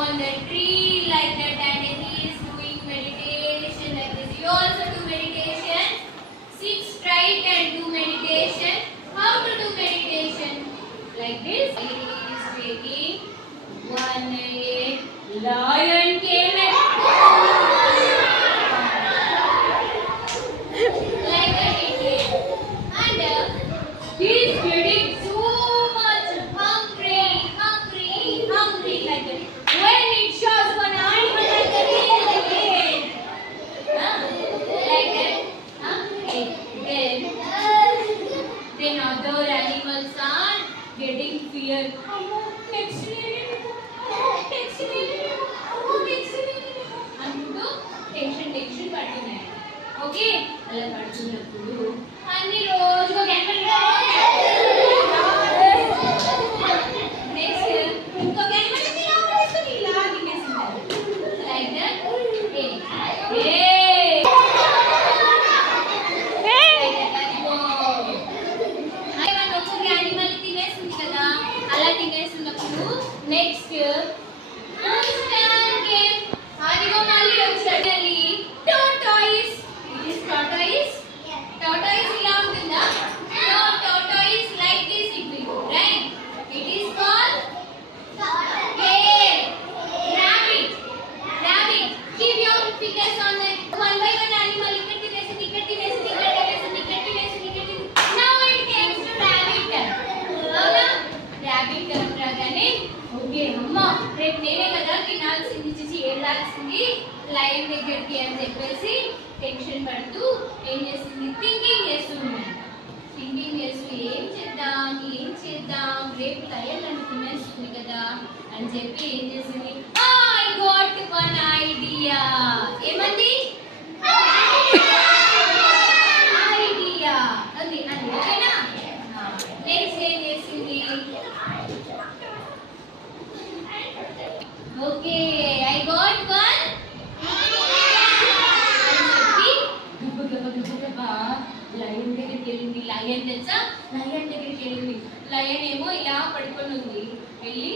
on the tree like that, and he is doing meditation like this. You also do meditation. Sit straight and do meditation. How to do meditation? Like this. He is taking one lion came and like that he came. And he is getting so much hungry like that. When it shows one animal like that, again. Like that. Then other animals are getting fear. అంటూ tension పడుతున్నాయి. Okay, అలా పడుతున్నప్పుడు అన్ని రోజుగా next ఇంకో ఇలా తినేస్తున్నారు. Like ఒక్కొక్క యానిమల్ తినేస్తుంది కదా, అలా తినేస్తున్నప్పుడు నెక్స్ట్ నేనే కదా తినాల్సింది చిచి ఏడాల్సింది లైన్ దగ్గరికి అని చెప్పేసి టెన్షన్ పడుతూ ఏం చేస్తుంది, థింకింగ్ చేస్తుంది. ఏం చేద్దాం రేపు లయన్ నన్ను తినేస్తుంది కదా అని చెప్పి ఏం చేసింది, ఐ గాట్ వన్ ఐడియా. ఏమంది? ఐడియా అది ఓకేనా. నెక్స్ట్ ఏం చేసింది, okay I got one lion దగ్గరికి వెళ్ళింది. లయన్ తెలుసా, లయన్ దగ్గరికి వెళ్ళింది. లయన్ ఏమో ఇలా పడుకొని ఉంది. వెళ్ళి